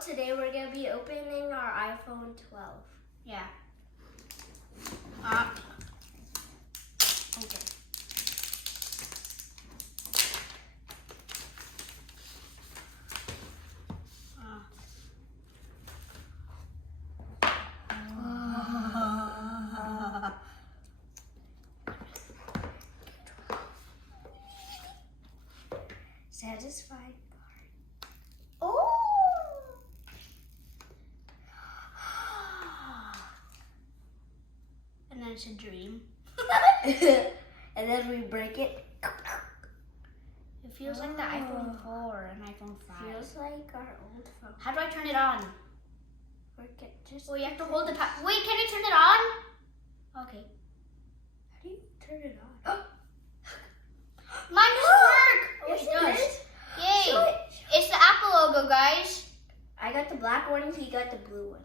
So today we're gonna be opening our iPhone 12. Yeah. Okay. Satisfied part. Oh! And then it's a dream. And then we break it. It feels like the iPhone 4 and iPhone 5. Feels like our old phone. How do I turn it on? Work it just. Oh, you have to hold the Wait, can you turn it on? Okay. How do you turn it on? Mine doesn't work. Oh, Yes, it does. is. Yay. Show it. It's the Apple logo, guys. I got the black one, he got the blue one.